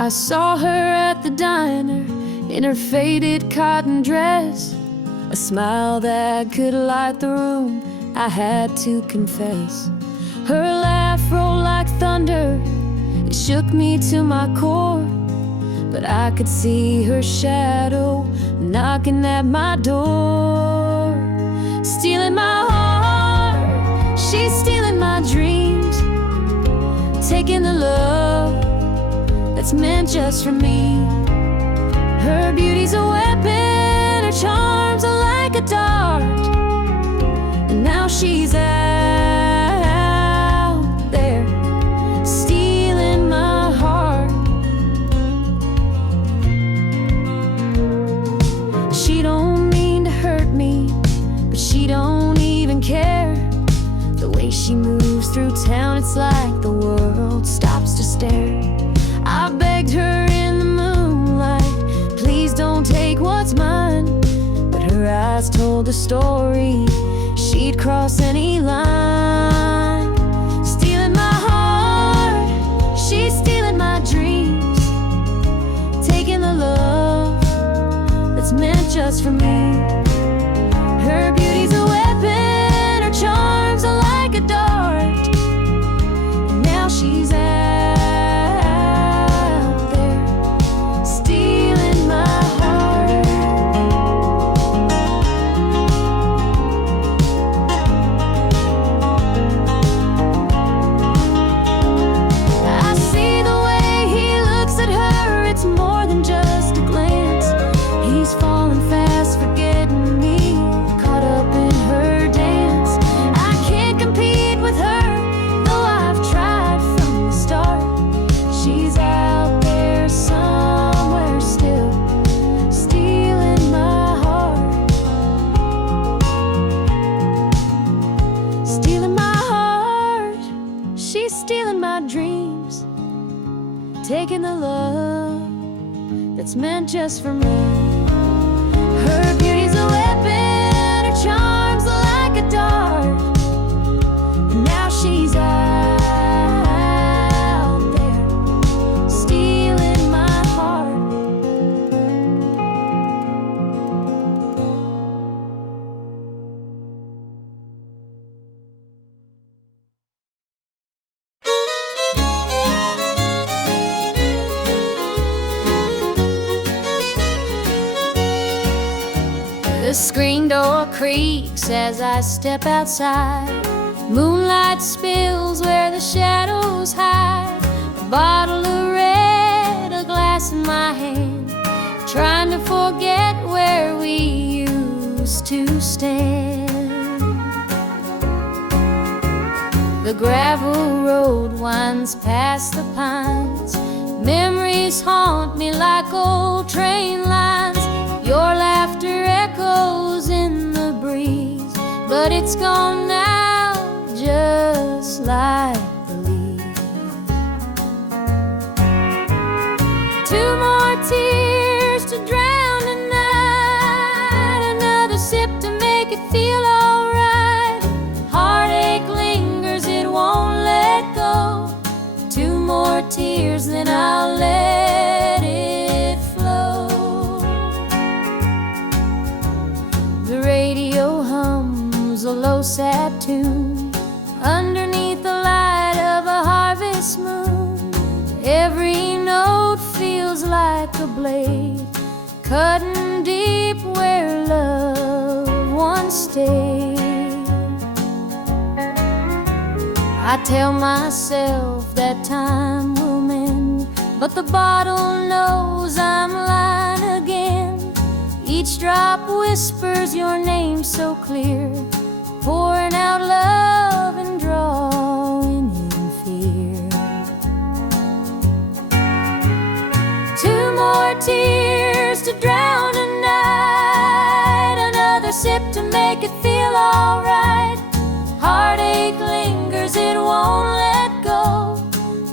I saw her at the diner in her faded cotton dress, a smile that could light the room, I had to confess. Her laugh rolled like thunder, it shook me to my core, but I could see her shadow knocking at my door. Stealing my heart, she's stealing my dreams, taking the love that's meant just for me. Her beauty's a weapon, her charms are like a dart, and now she's out there stealing my heart. She don't mean to hurt me, but she don't even care. The way she moves through town, it's like the world stops to stare. I begged her in the moonlight, please don't take what's mine, but her eyes told the story, she'd cross any line. Stealing my heart, she's stealing my dreams, taking the love that's meant just for me. Her beauty's a weapon, her charms are like a dart, and now she's out there stealing my heart. I see the way he looks at her, it's more than just a glance. He's falling fast, forgetting me, caught up in her dance. I can't compete with her, though I've tried from the start. She's out there somewhere still, stealing my heart. Stealing my heart, she's stealing my dreams, taking the love that's meant just for me. Her beauty's a weapon, her charms are like a dart, and now she's out there stealing my heart. The screen door creaks as I step outside. Moonlight spills where the shadows hide. A bottle of red, a glass in my hand, trying to forget where we used to stand. The gravel road winds past the pines. Memories haunt me like old train lines. Your laughter echoes in the breeze, but it's gone now, just like the leaves. Two more tears to drown the night, another sip to make it feel alright. Heartache lingers, it won't let go. Two more tears, then I'll let it flow. The radio hums a low sad tune underneath the light of a harvest moon. Every note feels like a blade cutting deep where love once stayed. I tell myself that time will mend, but the bottle knows I'm lying again. Each drop whispers your name so clear, pouring out love and drawing in fear. Two more tears to drown a night, another sip to make it feel alright. Heartache lingers, it won't let go.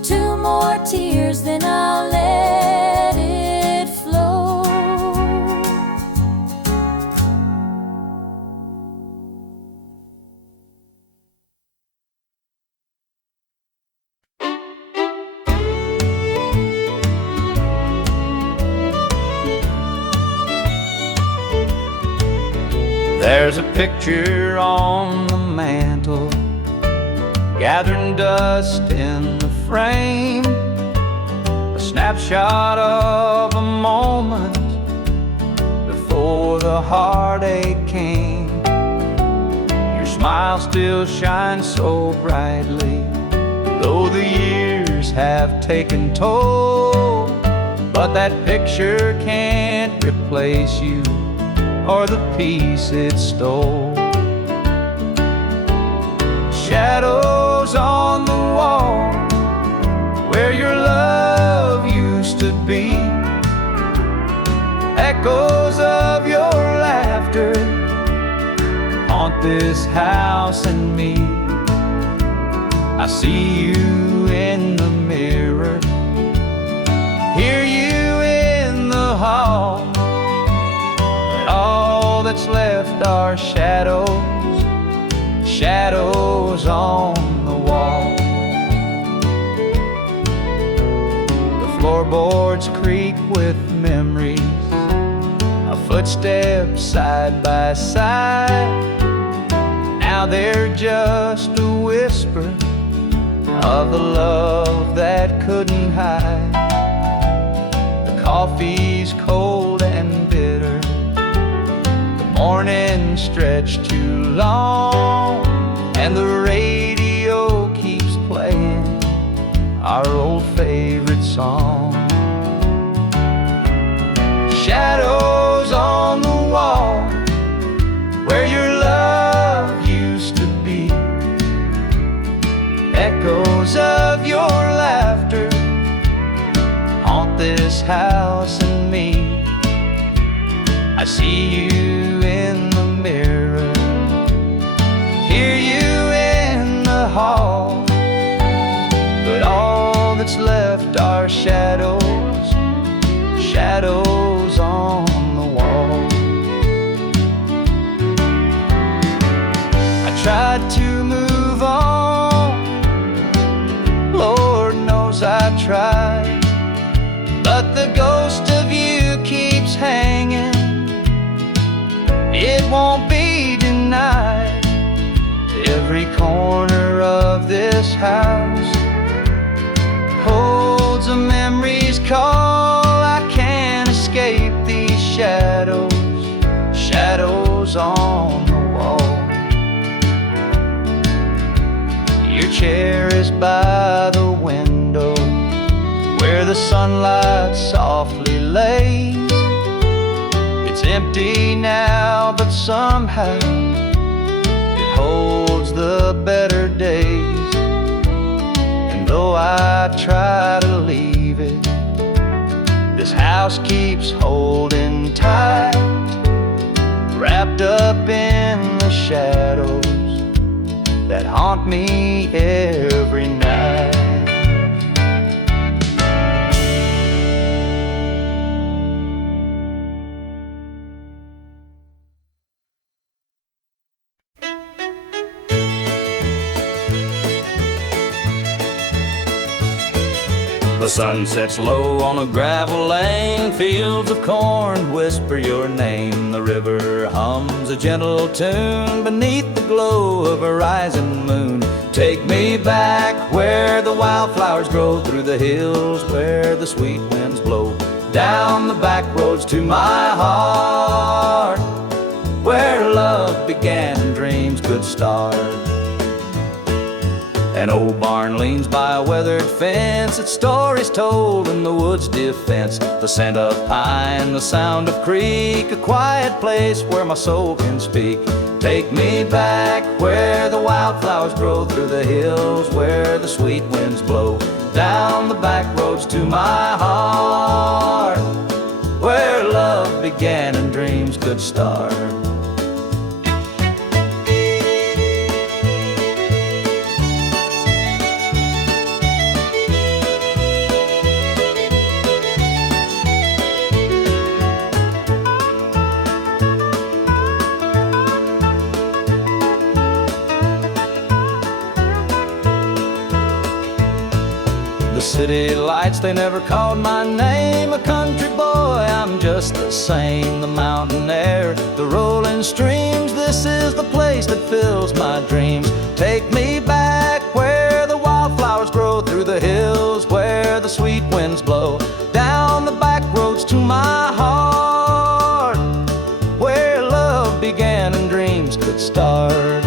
Two more tears, then I'll let it flow. There's a picture on the mantle, gathering dust in the frame, a snapshot of a moment before the heartache came. Your smile still shines so brightly, though the years have taken toll. But that picture can't replace you or the peace it stole. Shadows on the wall where your love used to be, echoes of your laughter haunt this house and me. I see you in the mirror, hear you in the hall, but all that's left are shadows, shadows on the wall. The floorboards creak with memories, our footsteps side by side. Now they're just a whisper of the love that couldn't hide. The coffee's cold and bitter, the morning stretched too long, and the radio keeps playing our old favorite song. Shadows on the wall where your love used to be, echoes of your laughter haunt this house and me. I see you in the mirror, hear you in the hall, but all that's left are shadows, shadows on the wall. I tried to move on, Lord knows I tried, but the ghost of you keeps hanging. It won't be denied. Every corner of this house holds a memory's call. I can't escape these shadows, shadows on the wall. Your chair is by the window where the sunlight softly lays. It's empty now, but somehow it holds the better days. And though I try to leave it, this house keeps holding tight, wrapped up in the shadows that haunt me every night. The sun sets low on a gravel lane, fields of corn whisper your name. The river hums a gentle tune beneath the glow of a rising moon. Take me back where the wildflowers grow, through the hills where the sweet winds blow, down the back roads to my heart, where love began and dreams could start. An old barn leans by a weathered fence, its stories told in the wood's defense. The scent of pine, the sound of creek, a quiet place where my soul can speak. Take me back where the wildflowers grow, through the hills where the sweet winds blow, down the back roads to my heart, where love began and dreams could start. The city lights, they never called my name. A country boy, I'm just the same. The mountain air, the rolling streams, this is the place that fills my dreams. Take me back where the wildflowers grow, through the hills where the sweet winds blow, down the back roads to my heart, where love began and dreams could start.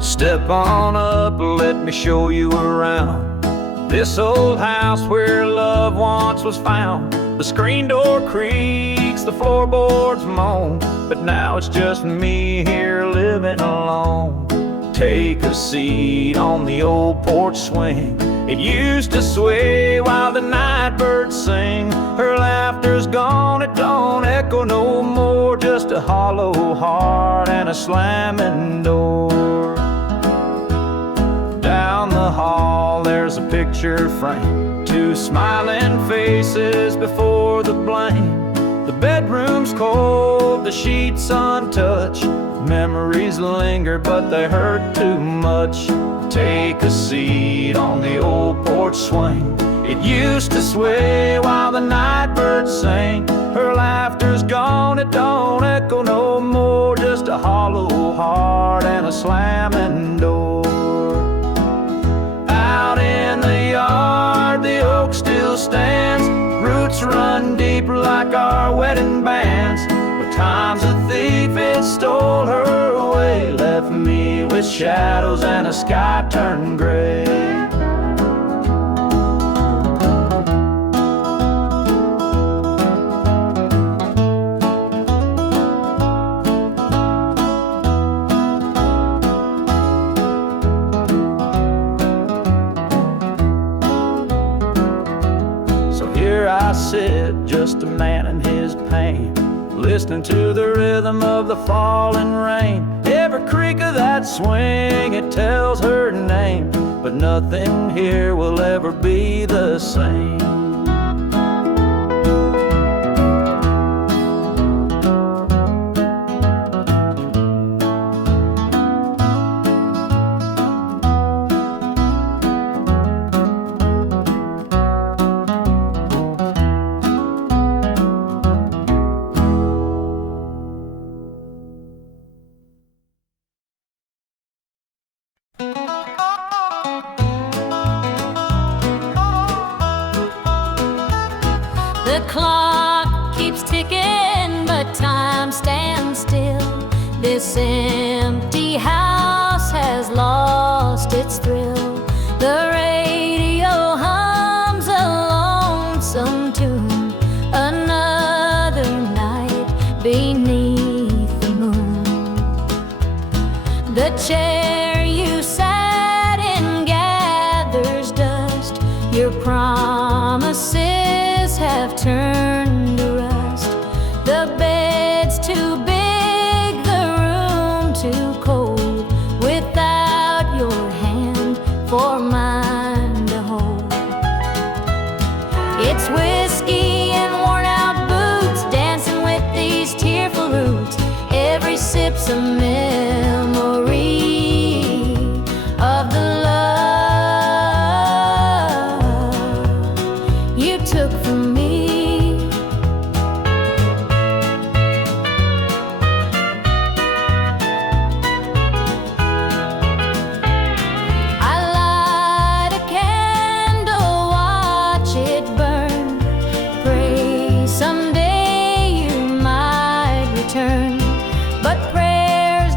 Step on up, let me show you around this old house where love once was found. The screen door creaks, the floorboards moan, but now it's just me here living alone. Take a seat on the old porch swing. It used to sway while the night birds sing. Her laughter's gone, it don't echo no more, just a hollow heart and a slamming door. Down the hall there's a picture frame, two smiling faces before the blame. The bedroom's cold, the sheets untouched. Memories linger but they hurt too much. Take a seat on the old porch swing. It used to sway while the night birds sang. Her laughter's gone, it don't echo no more, just a hollow heart and a slamming door. Out in the yard, the oak still stands. Roots run deep like our wedding bands. But time's a thief, it stole her away, left me with shadows and a sky turned gray. I sit, just a man in his pain, listening to the rhythm of the falling rain. Every creak of that swing, it tells her name, but nothing here will ever be the same. The clock keeps ticking, but time stands still. This empty house has lost its thrill. The radio hums a lonesome tune, another night beneath the moon. The chair you sat in gathers dust. Your promises have turned to rust. The bed's too big, the room too cold, without your hand for mine to hold. It's whiskey and worn out boots, dancing with these tearful roots. Every sip's a memory of the love you took from me. I light a candle, watch it burn, pray someday you might return. But prayers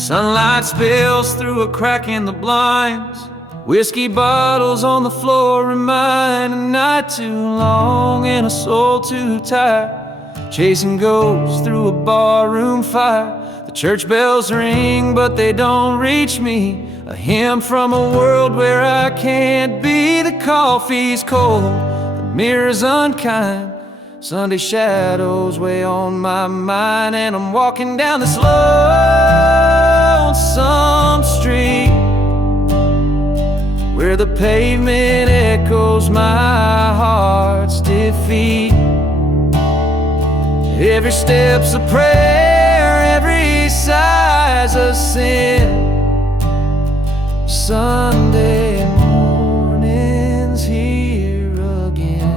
Sunlight spills through a crack in the blinds. Whiskey bottles on the floor remind a night too long and a soul too tired. Chasing ghosts through a barroom fire. The church bells ring, but they don't reach me. A hymn from a world where I can't be. The coffee's cold, the mirror's unkind. Sunday shadows weigh on my mind, and I'm walking down this lonesome street where the pavement echoes my heart's defeat. Every step's a prayer, every sigh's a sin. Sunday morning's here again.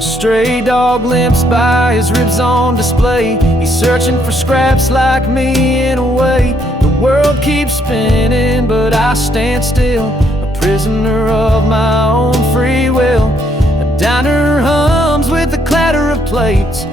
Stray dog limps by, his ribs on display. He's searching for scraps like me in a way. The world keeps spinning, but I stand still, a prisoner of my own free will. A diner hums with the clatter of plates.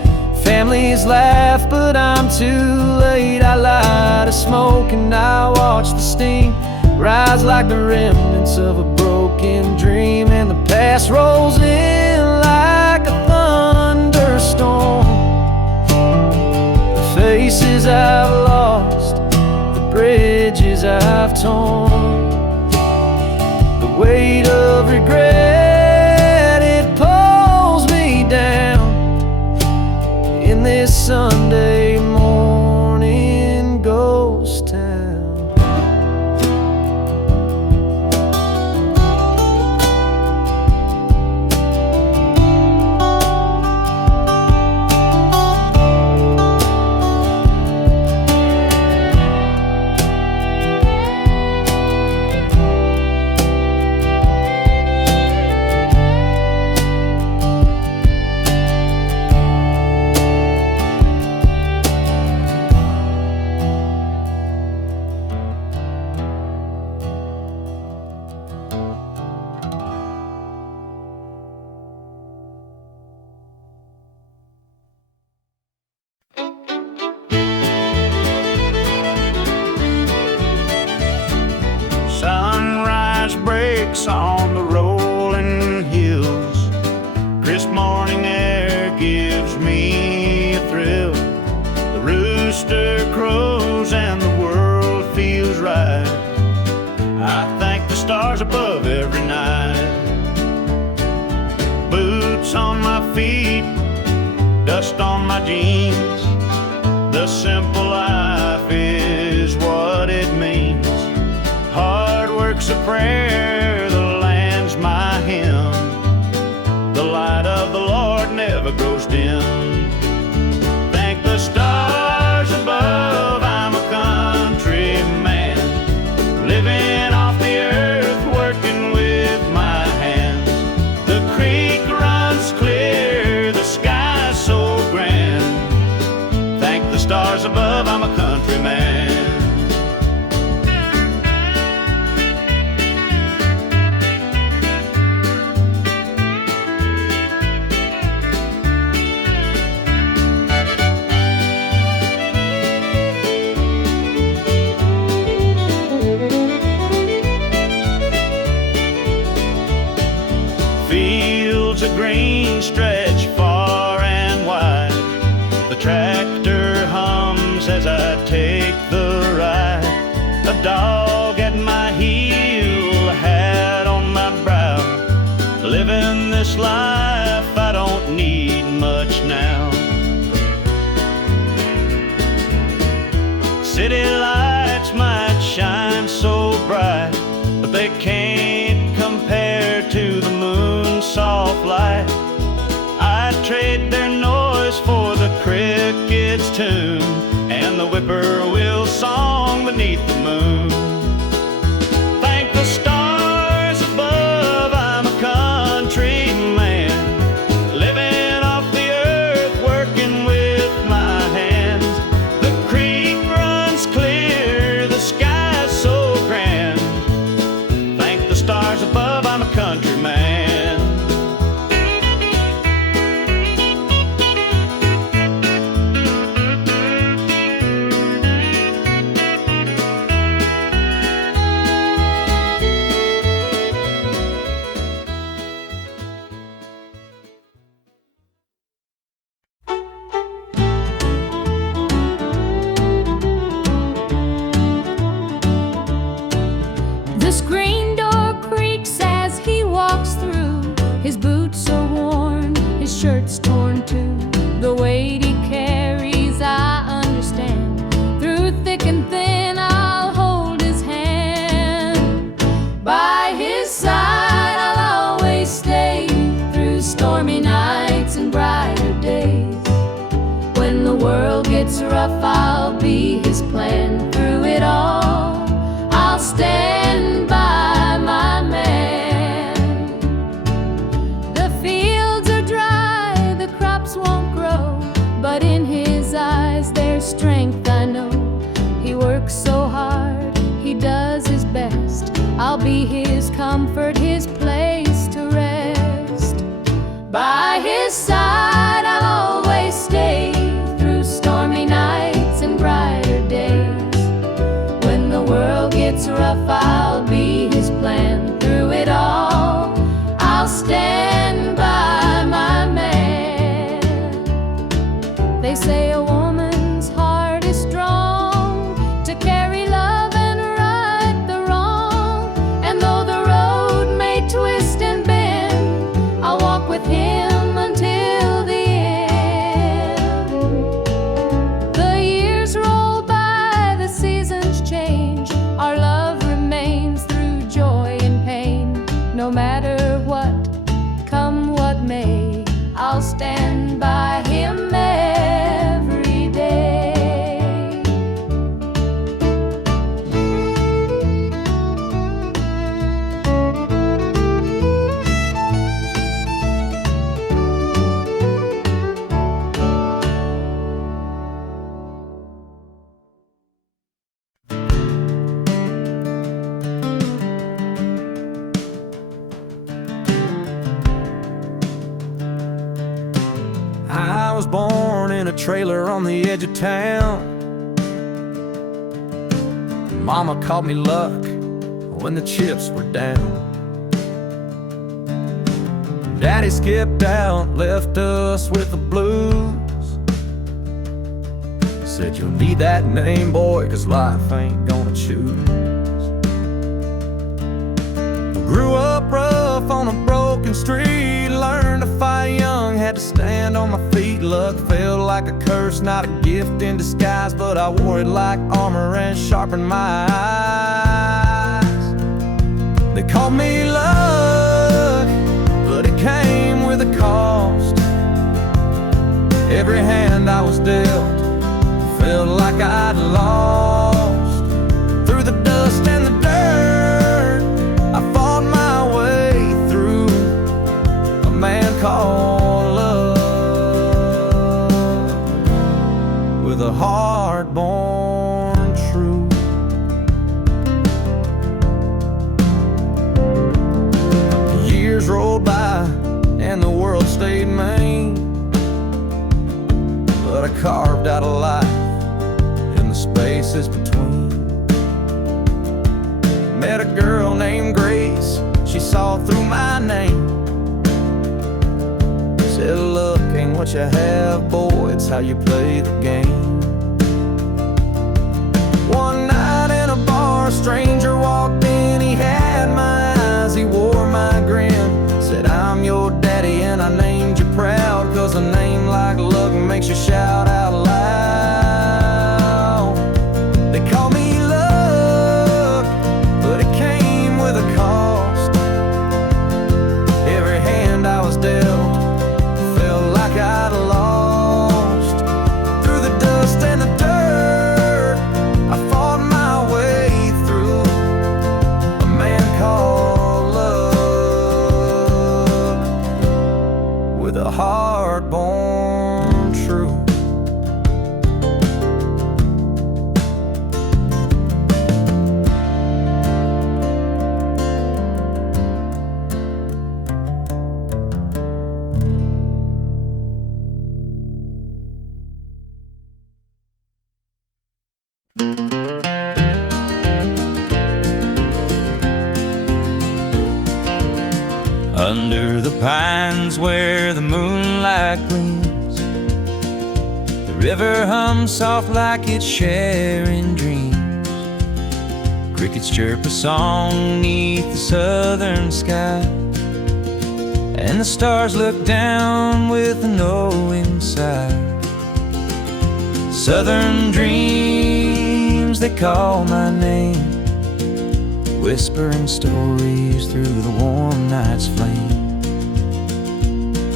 Families laugh, but I'm too late. I light a smoke and I watch the steam rise like the remnants of a broken dream. And the past rolls in like a thunderstorm. The faces I've lost, the bridges I've torn, the weight of regret, it pulls me down in this Sunday morning ghost town. Sunrise breaks on the rolling hills. Crisp morning air gives me a thrill. The rooster crows and the world feels right. I thank the stars above every night. Boots on my feet, dust on my jeans. The simple life is what it means. Hard work's a prayer, the land's my hymn. The light of the Lord never grows dim. Thank the stars above, I'm a country man, living off the earth, working with my hands. The creek runs clear, the sky's so grand. Thank the stars above, I'm a country man. Green stretch far and wide. The tractor hums as I take the ride. A dog at my heel, a hat on my brow. Living this life, I don't need much now. City lights might shine so bright, but they can't compare to the moon's soft light. I'd trade their noise for the cricket's tune and the whippoorwill song beneath the moon. Thank the stars above, I'm a country man, living off the earth, working with my hands. The creek runs clear, the sky's so grand. Thank the stars above, I'm a country man. I'll be his comfort, his place to rest. By his side I'll always stay, through stormy nights and brighter days. When the world gets rough, I'll be his plan. Through it all, I'll stand by my man. They say a woman's heart is strong to carry love and right the wrong. And though the road may twist and bend, I'll walk with him until the end. The years roll by, the seasons change, our love remains through joy and pain. No matter what, come what may, I'll stand by him every day. I was born in a trailer on the edge of town. Mama called me luck when the chips were down. Daddy skipped out, left us with the blues. Said you'll need that name, boy, 'cause life ain't gonna choose. Grew up rough on a broken street, learned to fight young, had to stand on my feet. Luck felt like a curse, not a gift in disguise, but I wore it like armor and sharpened my eyes. They called me luck, but it came with a cost. Every hand I was dealt felt like I'd lost. Through the dust and the dirt, I fought my way through. A man called love, with a heart born true. Years rolled by and the world stayed mean, but I carved out a life in the spaces between. Met a girl named Grace, she saw through my name. Said luck ain't what you have, boy, it's how you play the game. One night in a bar, a stranger walked in, he had my eyes, he wore my grin. Said I'm your daddy and I named you proud, 'cause a name like luck makes you shout out loud. They call me luck, but it came with a cost. Every hand I was dealt felt like I'd lost. Through the dust and the dirt, I fought my way through. A man called love, with a heart born true. Under the pines where the moonlight gleams, the river hums soft like it's sharing dreams. Crickets chirp a song neath the southern sky, and the stars look down with a knowing sigh. Southern dreams, they call my name, whispering stories through the warm night's flame.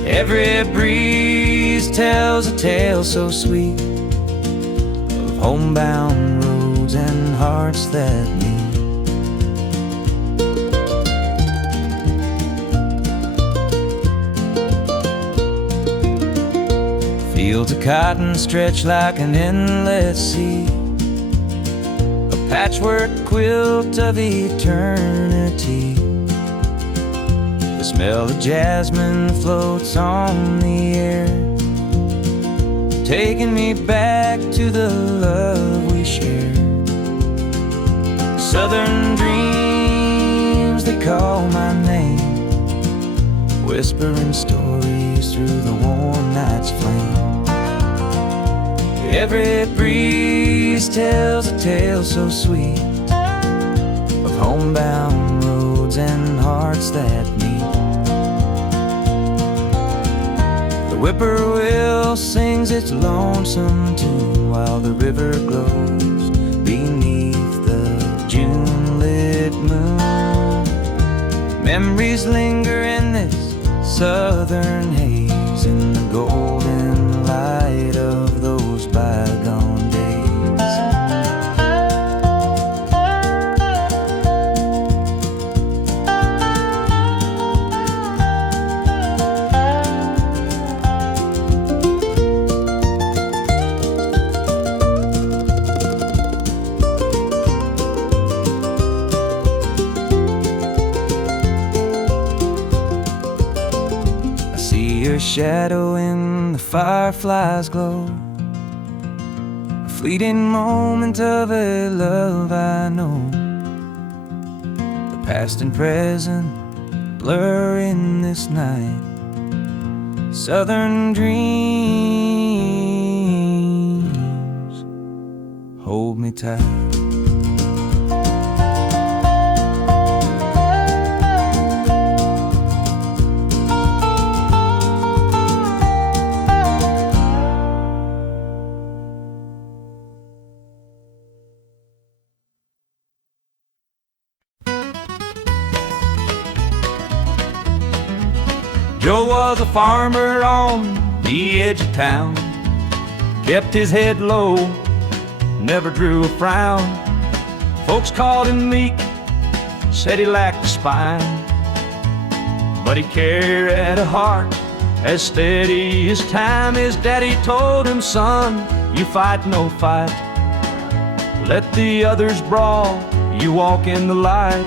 Every breeze tells a tale so sweet of homebound roads and hearts that meet. Fields of cotton stretch like an endless sea, a patchwork quilt of eternity. The smell of jasmine floats on the air, taking me back to the love we shared. Southern dreams, they call my name, whispering stories through the warm night's flame. Every breeze tells a tale so sweet of homebound roads and hearts that meet. The whippoorwill sings its lonesome tune while the river glows beneath the June-lit moon. Memories linger in this southern haze, in the golden light of those bygone days. Your shadow in the firefly's glow, a fleeting moment of a love I know. The past and present blur in this night. Southern dreams hold me tight. Joe was a farmer on the edge of town, kept his head low, never drew a frown. Folks called him meek, said he lacked a spine, but he carried a heart as steady as time. His daddy told him, son, you fight no fight, let the others brawl, you walk in the light.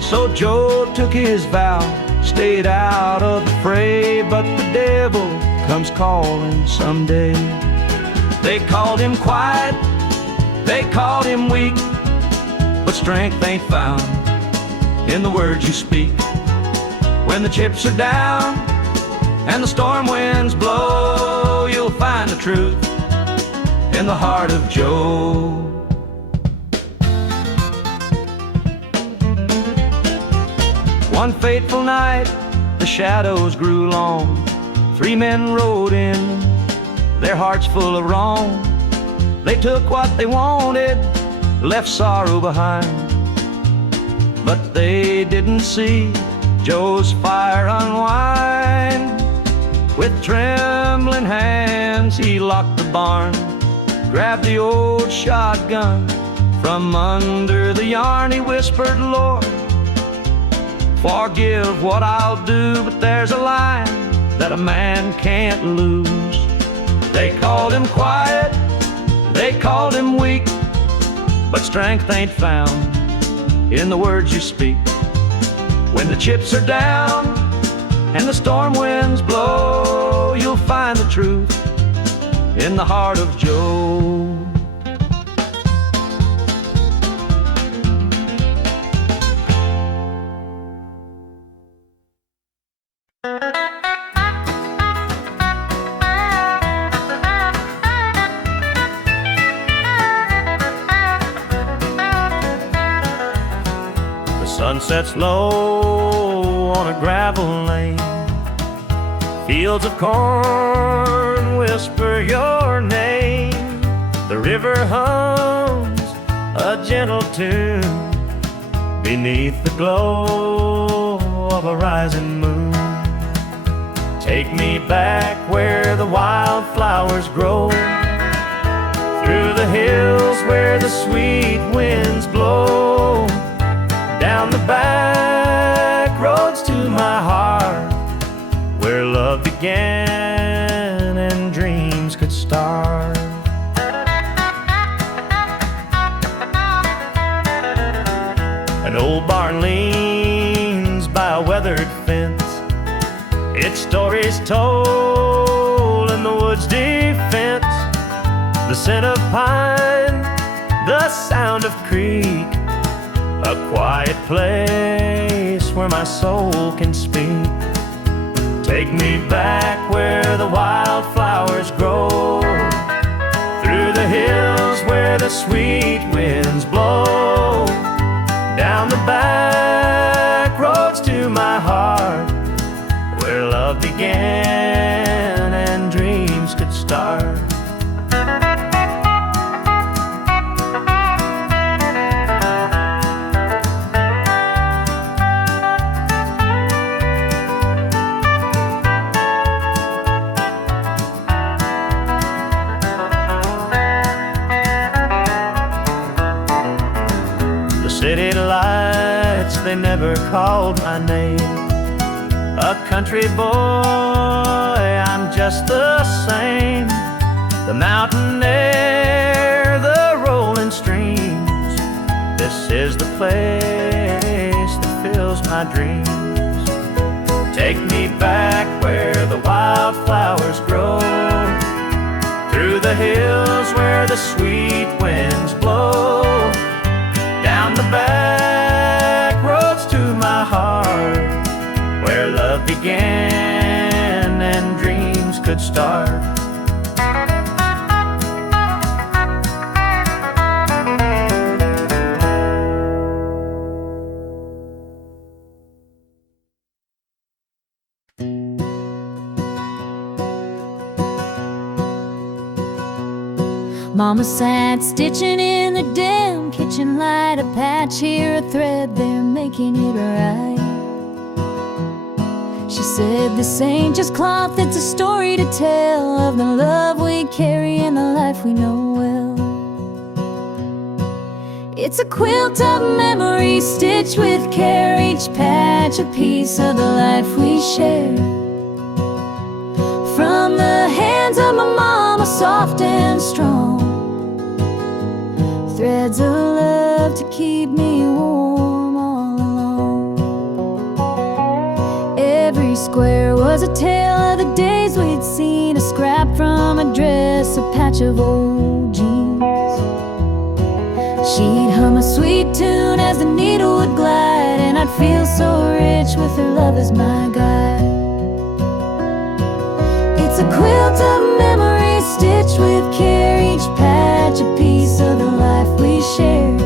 So Joe took his vow, stayed out of the fray, but the devil comes calling someday. They called him quiet, they called him weak, but strength ain't found in the words you speak. When the chips are down and the storm winds blow, you'll find the truth in the heart of Joe. One fateful night, the shadows grew long. 3 men rode in, their hearts full of wrong. They took what they wanted, left sorrow behind, but they didn't see Joe's fire unwind. With trembling hands, he locked the barn, grabbed the old shotgun from under the yarn. He whispered, Lord, forgive what I'll do, but there's a line that a man can't lose. They called him quiet, they called him weak, but strength ain't found in the words you speak. When the chips are down and the storm winds blow, you'll find the truth in the heart of Joe. Sun sets low on a gravel lane. Fields of corn whisper your name. The river hums a gentle tune beneath the glow of a rising moon. Take me back where the wildflowers grow, through the hills where the sweet winds blow, down the back roads to my heart, where love began and dreams could start. An old barn leans by a weathered fence, its stories told in the woods' defense. The scent of pine, the sound of creek, a quiet place where my soul can speak. Take me back where the wildflowers grow, through the hills where the sweet winds blow, down the back roads to my heart, where love began and dreams could start. City lights, they never called my name. A country boy, I'm just the same. The mountain air, the rolling streams, this is the place that fills my dreams. Take me back where the wildflowers grow, through the hills where the sweet winds blow, down the back roads to my heart, where love began and dreams could start. Mama sat stitching in the dim kitchen light, a patch here, a thread there, making it right. She said, this ain't just cloth, it's a story to tell of the love we carry and the life we know well. It's a quilt of memories stitched with care, each patch a piece of the life we share. From the hands of my mama, soft and strong, threads of love to keep me warm all along. Every square was a tale of the days we'd seen, a scrap from a dress, a patch of old jeans. She'd hum a sweet tune as the needle would glide, and I'd feel so rich with her love as my guide. It's a quilt of memories stitched with care, each patch a piece of the life we share.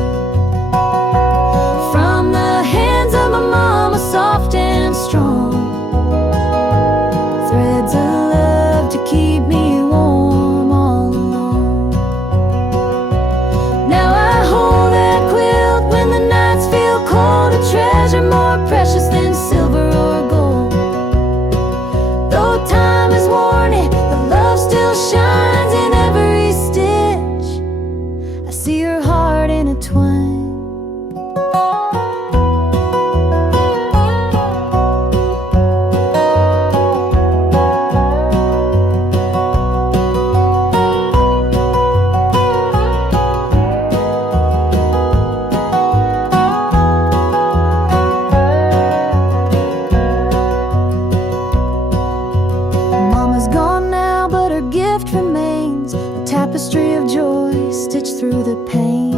From the hands of my mama, soft and strong, threads of love to keep me warm all along. Now I hold that quilt when the nights feel cold, a treasure more precious than silver or gold. Though time has worn it, the love still shines in every stitch. I see her heart intertwined. Mama's gone now, but her gift remains, a tapestry of joy stitched through the pain.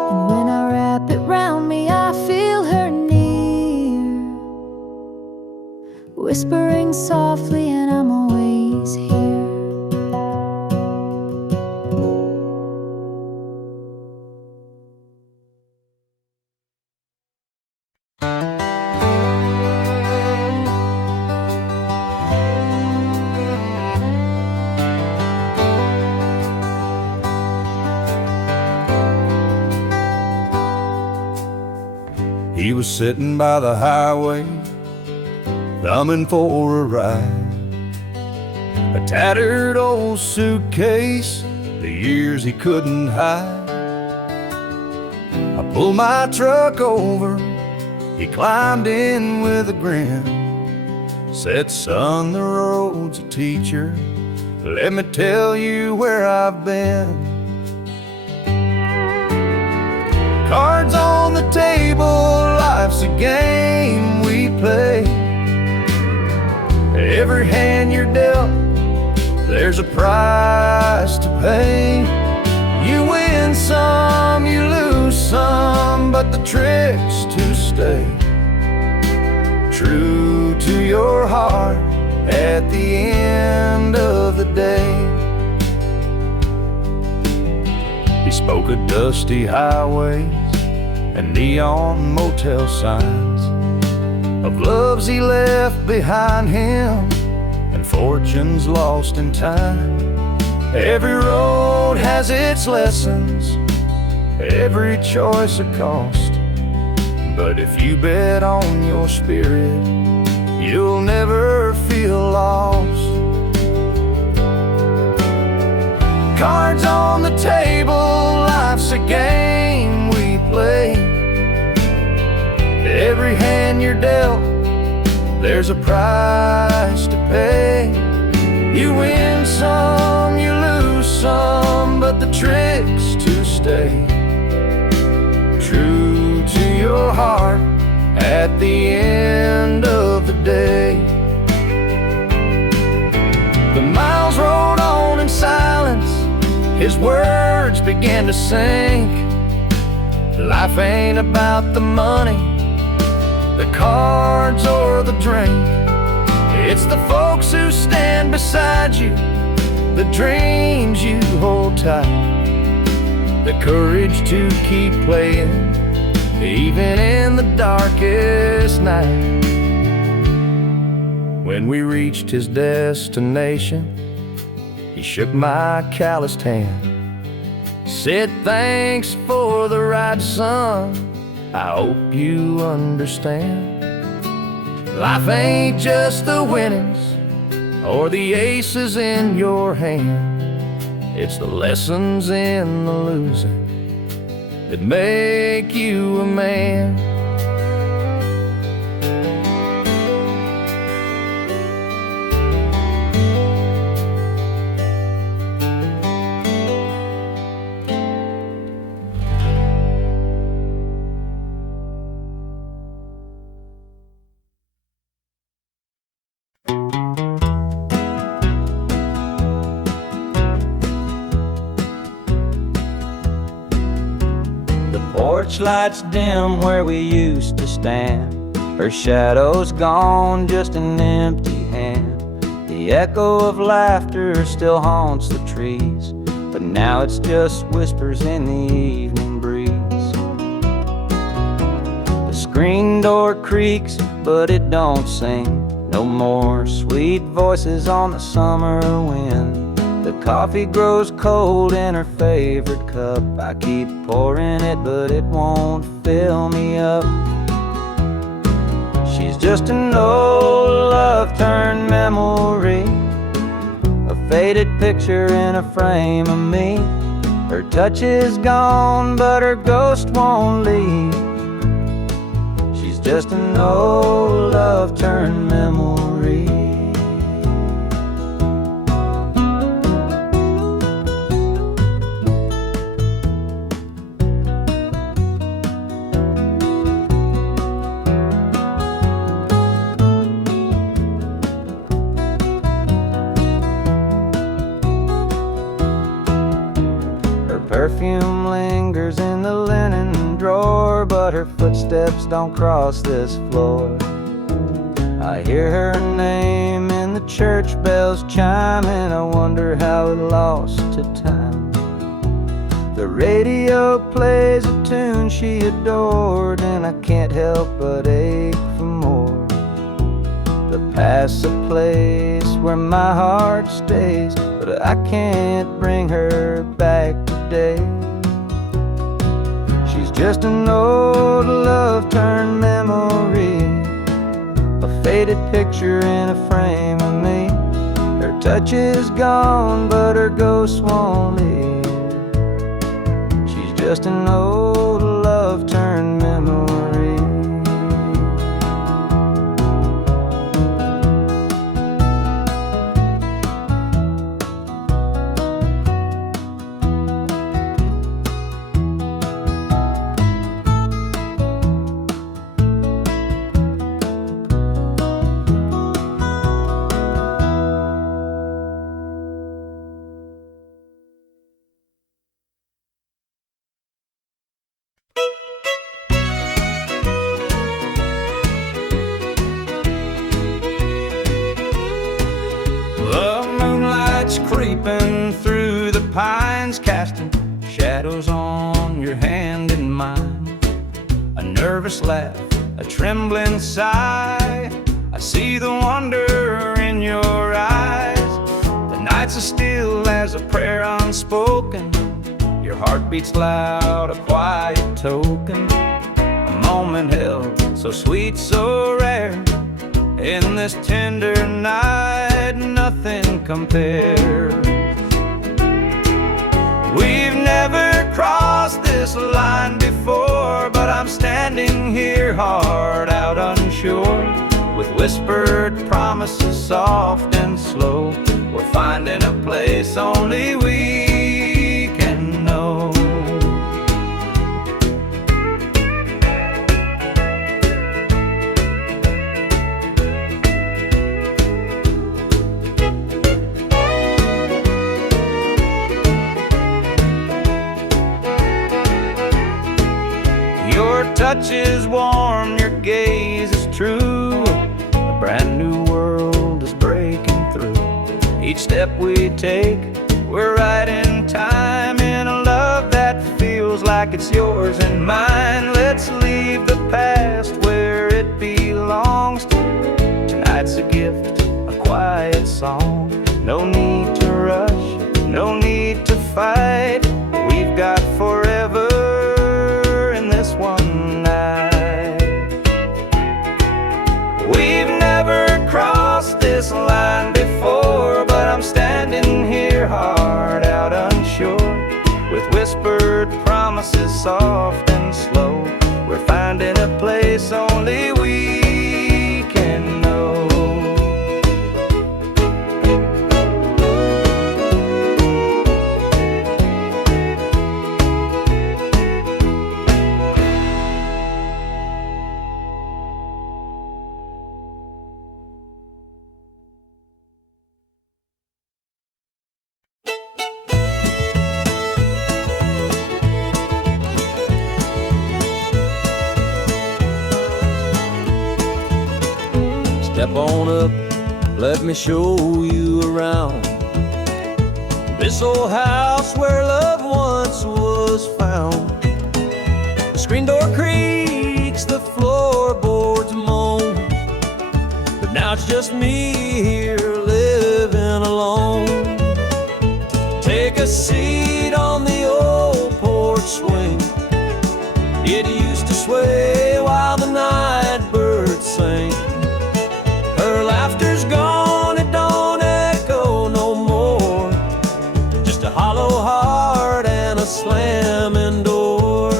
And when I wrap it round me, I feel her near, whispering softly, and I'm always here. He was sitting by the highway, thumbing for a ride. A tattered old suitcase, the years he couldn't hide. I pulled my truck over, he climbed in with a grin. Said, son, the road's a teacher, let me tell you where I've been. Cards on game we play. Every hand you're dealt, there's a price to pay. You win some, you lose some, but the trick's to stay true to your heart at the end of the day. He spoke of dusty highways and neon motel signs, of loves he left behind him and fortunes lost in time. Every road has its lessons, every choice a cost, but if you bet on your spirit, you'll never feel lost. Cards on the table, life's a game we play. Every hand you're dealt, there's a price to pay. You win some, you lose some, but the trick's to stay true to your heart at the end of the day. The miles rolled on in silence, his words began to sink. Life ain't about the money, the cards or the drink. It's the folks who stand beside you, the dreams you hold tight, the courage to keep playing even in the darkest night. When we reached his destination, he shook my calloused hand, said thanks for the ride, son, I hope you understand. Life ain't just the winnings or the aces in your hand, it's the lessons in the losing that make you a man. Porch lights dim where we used to stand, her shadow's gone, just an empty hand. The echo of laughter still haunts the trees, but now it's just whispers in the evening breeze. The screen door creaks, but it don't sing. No more sweet voices on the summer wind. The coffee grows cold in her favorite cup. I keep pouring it, but it won't fill me up. She's just an old love-turned memory, a faded picture in a frame of me. Her touch is gone, but her ghost won't leave. She's just an old love-turned memory. Perfume lingers in the linen drawer, but her footsteps don't cross this floor. I hear her name in the church bells chiming. I wonder how it lost to time. The radio plays a tune she adored, and I can't help but ache for more. The past's a place where my heart stays, but I can't bring her back today. She's just an old love-turned memory, a faded picture in a frame of me. Her touch is gone, but her ghost won't leave. She's just an old love-turned memory. creeping through the pines, casting shadows on your hand and mine. A nervous laugh, a trembling sigh, I see the wonder in your eyes. The nights are still as a prayer unspoken. Your heart beats loud, a quiet token. A moment held, so sweet, so rare. In this tender night, nothing compares. We've never crossed this line before, but I'm standing here, heart out unsure, with whispered promises soft and slow. We're finding a place only we can know. Your touch is warm, your gaze is true. A brand new world is breaking through. Each step we take, we're right in time, in a love that feels like it's yours and mine. Let's leave the past where it belongs. Tonight's a gift, a quiet song. No need to rush, no need to fight. We've got forever in this one night. We've never crossed this line before, but I'm standing here, heart out unsure, with whispered promises soft and slow. We're finding a place only we can know. Step on up, let me show you around this old house where love once was found. The screen door creaks, the floorboards moan, but now it's just me here living alone. Take a seat on the old porch swing. It used to sway while the night birds sang. Her laughter's gone, it don't echo no more. Just a hollow heart and a slamming door.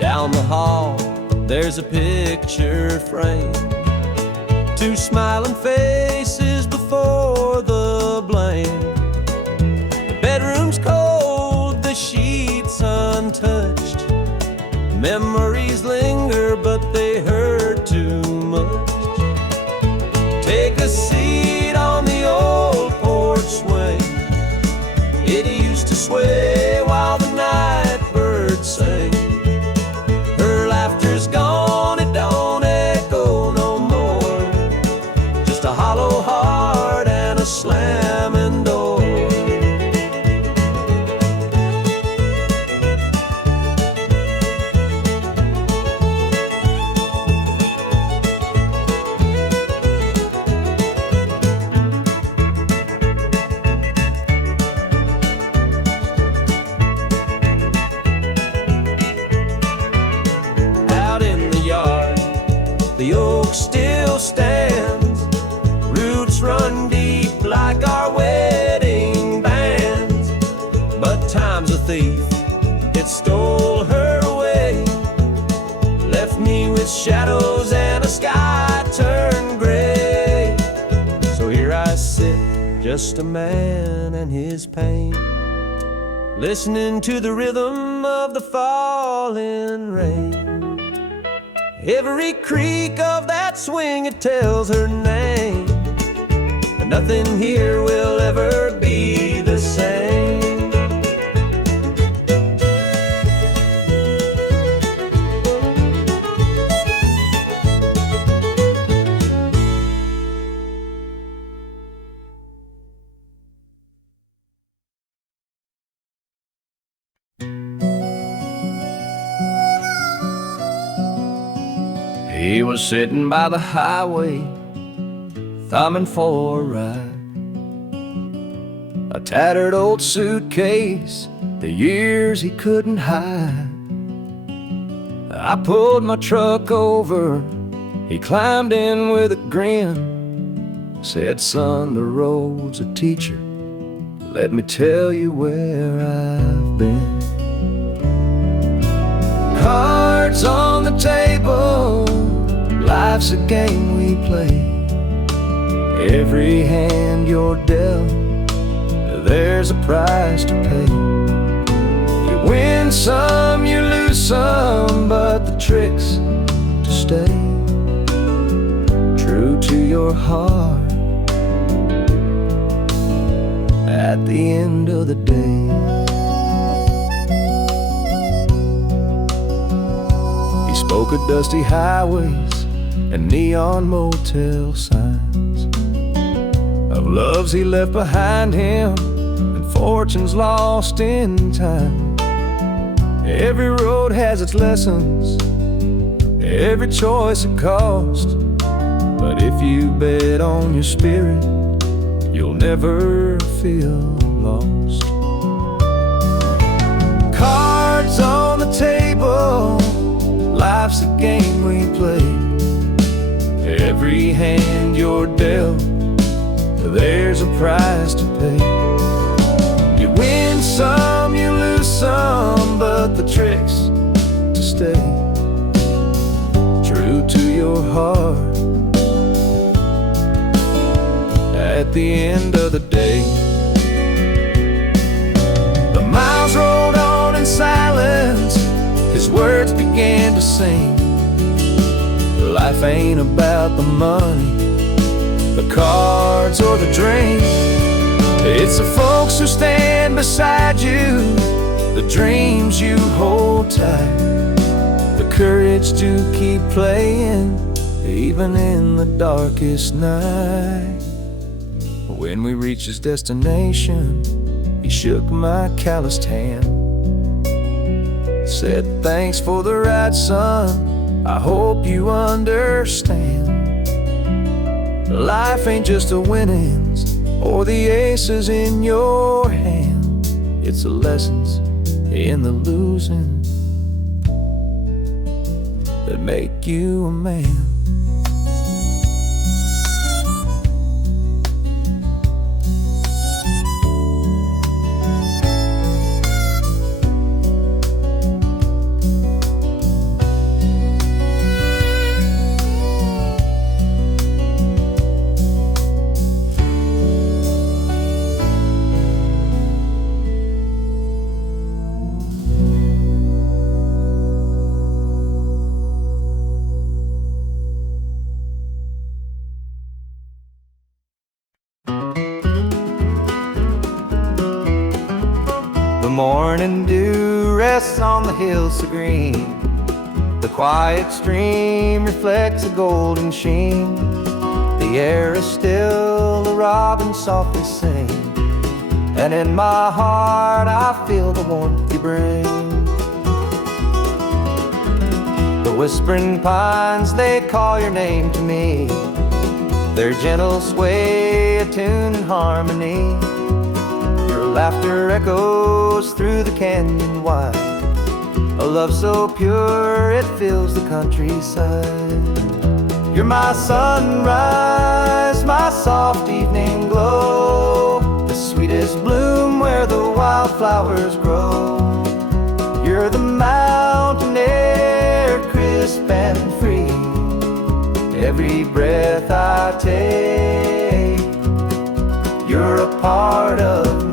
Down the hall, there's a picture frame. Two smiling faces before the blame. Bedroom's cold, the sheets untouched. Memories linger, but they hurt too much. Take a seat on the old porch swing. It used to sway while the night birds sang. Her laughter's gone, it don't echo no more. Just a hollow heart and a slamming door. The oak still stands, roots run deep like our wedding bands. But time's a thief, it stole her away, left me with shadows and a sky turned gray. So here I sit, just a man and his pain, listening to the rhythm of the falling rain. Every creak of that swing, it tells her name, and nothing here will ever be the same. was sitting by the highway, thumbing for a ride. A tattered old suitcase, the years he couldn't hide. I pulled my truck over, he climbed in with a grin. Said, son, the road's a teacher, let me tell you where I've been. Cards on the table, life's a game we play. Every hand you're dealt, there's a price to pay. You win some, you lose some, but the trick's to stay true to your heart at the end of the day. He spoke of dusty highways and neon motel signs, of loves he left behind him and fortunes lost in time. Every road has its lessons, every choice a cost, but if you bet on your spirit, you'll never feel lost. Cards on the table, life's a game we play. Every hand you're dealt, there's a price to pay. You win some, you lose some, but the trick's to stay true to your heart at the end of the day. The miles rolled on in silence, his words began to sing. Life ain't about the money, the cards or the drink. It's the folks who stand beside you, the dreams you hold tight, the courage to keep playing even in the darkest night. When we reached his destination, he shook my calloused hand, said, thanks for the ride, son, I hope you understand. Life ain't just the winnings or the aces in your hand, it's the lessons in the losing that make you a man. The morning dew rests on the hills so green, the quiet stream reflects a golden sheen. The air is still, the robins softly sing, and in my heart I feel the warmth you bring. The whispering pines, they call your name to me, their gentle sway attuned in harmony. Your laughter echoes through the canyon wide, a love so pure it fills the countryside. You're my sunrise, my soft evening glow, the sweetest bloom where the wildflowers grow. You're the mountain air, crisp and free, every breath I take, you're a part of me.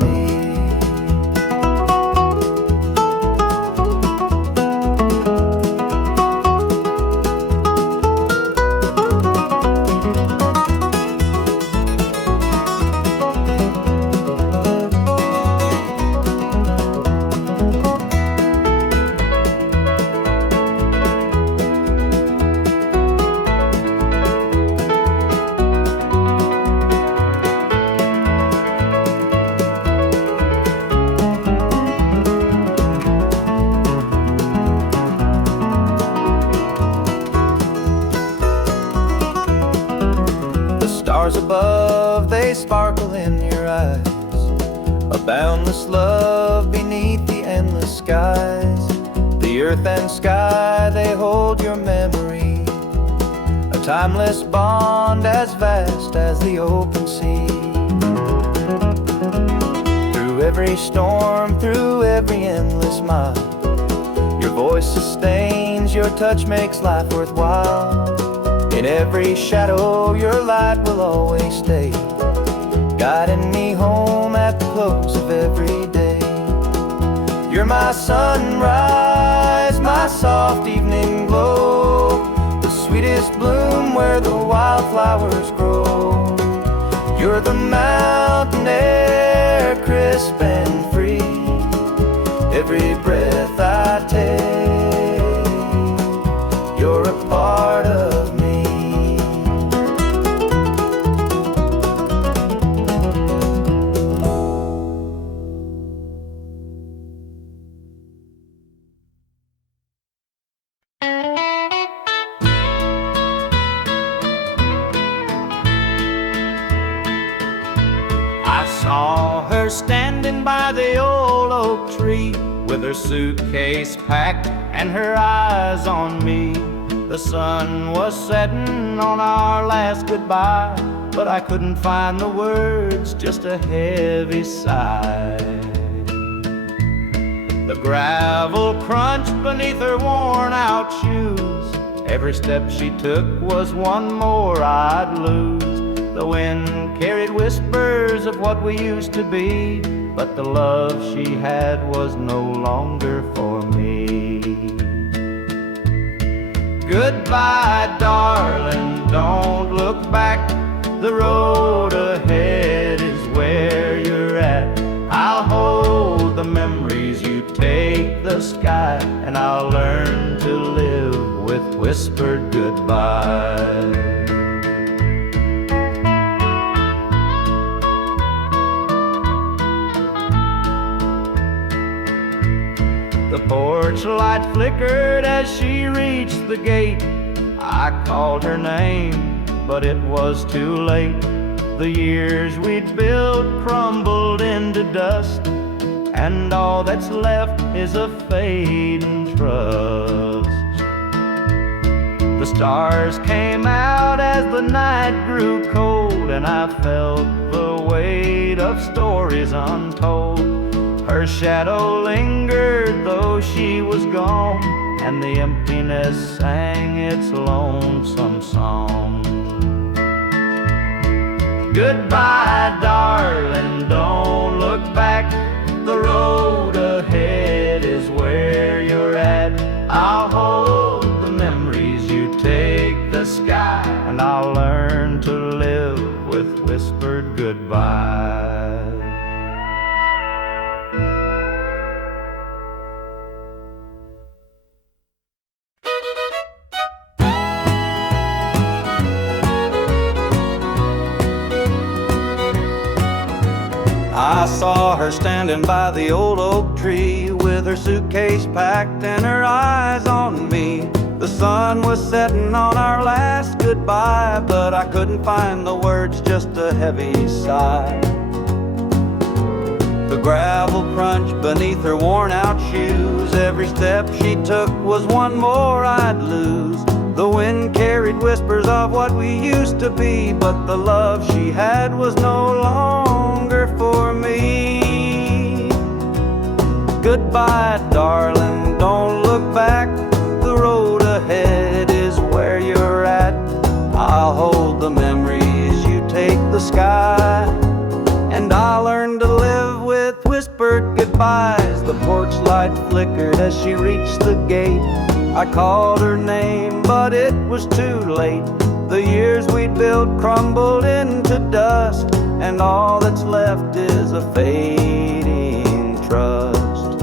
stars above, they sparkle in your eyes. A boundless love beneath the endless skies. The earth and sky, they hold your memory. A timeless bond as vast as the open sea. Through every storm, through every endless mile, your voice sustains, your touch makes life worthwhile. In every shadow, your light will always stay, guiding me home at the close of every day. You're my sunrise, my soft evening glow, the sweetest bloom where the wildflowers grow. You're the mountain air, crisp and free. Every breath I take, you're a part of me. I saw her standing by the old oak tree, with her suitcase packed and her eyes on me. The sun was setting on our last goodbye, but I couldn't find the words, just a heavy sigh. The gravel crunched beneath her worn out shoes. Every step she took was one more I'd lose. The wind carried whispers of what we used to be, but the love she had was no longer for me. Goodbye, darling, don't look back. The road ahead is where you're at. I'll hold the memories, you take the sky, and I'll learn to live with whispered goodbye. The porch light flickered as she reached the gate. I called her name, but it was too late. The years we'd built crumbled into dust, and all that's left is a fading trust. The stars came out as the night grew cold, and I felt the weight of stories untold. Her shadow lingered though she was gone, and the emptiness sang its lonesome song. Goodbye, darling, don't look back. The road ahead is where you're at. I'll hold the memories, you take the sky, and I'll learn to live with whispered goodbye. I saw her standing by the old oak tree, with her suitcase packed and her eyes on me. The sun was setting on our last goodbye, but I couldn't find the words, just a heavy sigh. The gravel crunched beneath her worn out shoes. Every step she took was one more I'd lose. The wind carried whispers of what we used to be, but the love she had was no longer for me. Goodbye, darling, don't look back. The road ahead is where you're at. I'll hold the memories, you take the sky, and I'll learn to live with whispered goodbyes. The porch light flickered as she reached the gate. I called her name, but it was too late. The years we'd built crumbled into dust, and all that's left is a fading trust.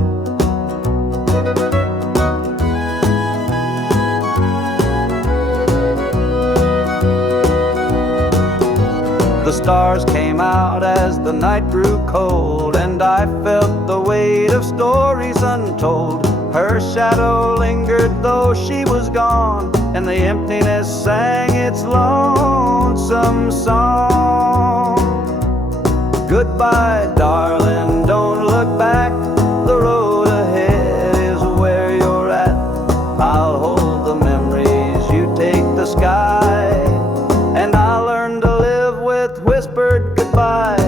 The stars came out as the night grew cold, and I felt the weight of stories untold. Her shadow lingered though she was gone, and the emptiness sang its lonesome song. goodbye. Darling, don't look back. The road ahead is where you're at. I'll hold the memories, you take the sky, and I'll learn to live with whispered goodbyes.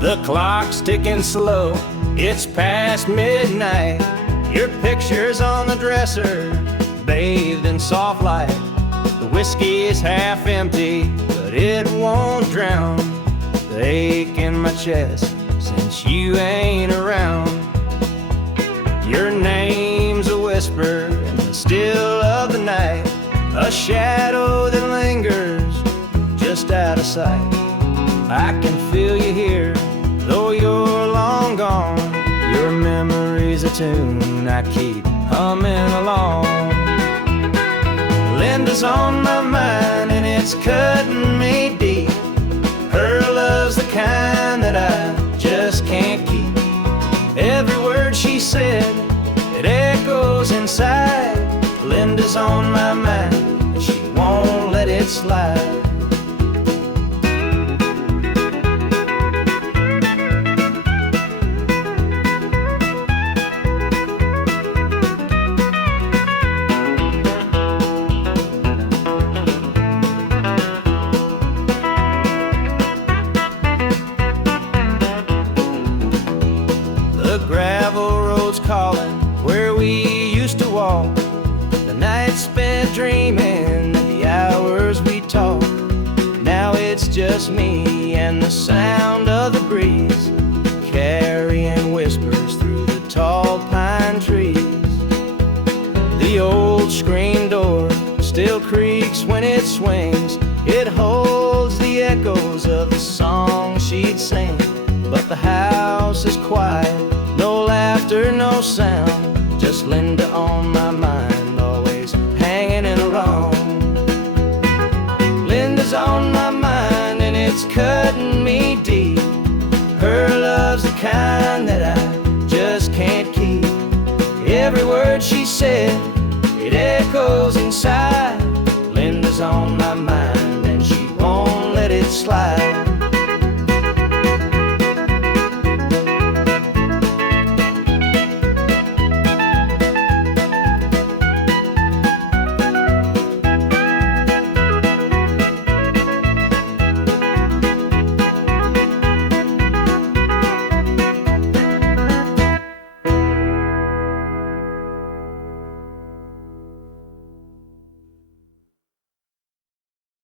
The clock's ticking slow, it's past midnight. Your picture's on the dresser, bathed in soft light. The whiskey is half empty, but it won't drown the ache in my chest since you ain't around. Your name's a whisper in the still of the night, a shadow that lingers just out of sight. I can feel you here, though you're long gone. Your memory's a tune I keep humming along. Linda's on my mind and it's cutting me deep. Her love's the kind that I just can't keep. Every word she said, it echoes inside. Linda's on my mind and she won't let it slide. Dreaming the hours we talk. Now it's just me and the sound of the breeze, carrying whispers through the tall pine trees. The old screen door still creaks when it swings. It holds the echoes of the song she'd sing. But the house is quiet, no laughter, no sound, just Linda on my mind, hanging around. Linda's on my mind and it's cutting me deep. Her love's the kind that I just can't keep. Every word she said, it echoes inside. Linda's on my mind and she won't let it slide.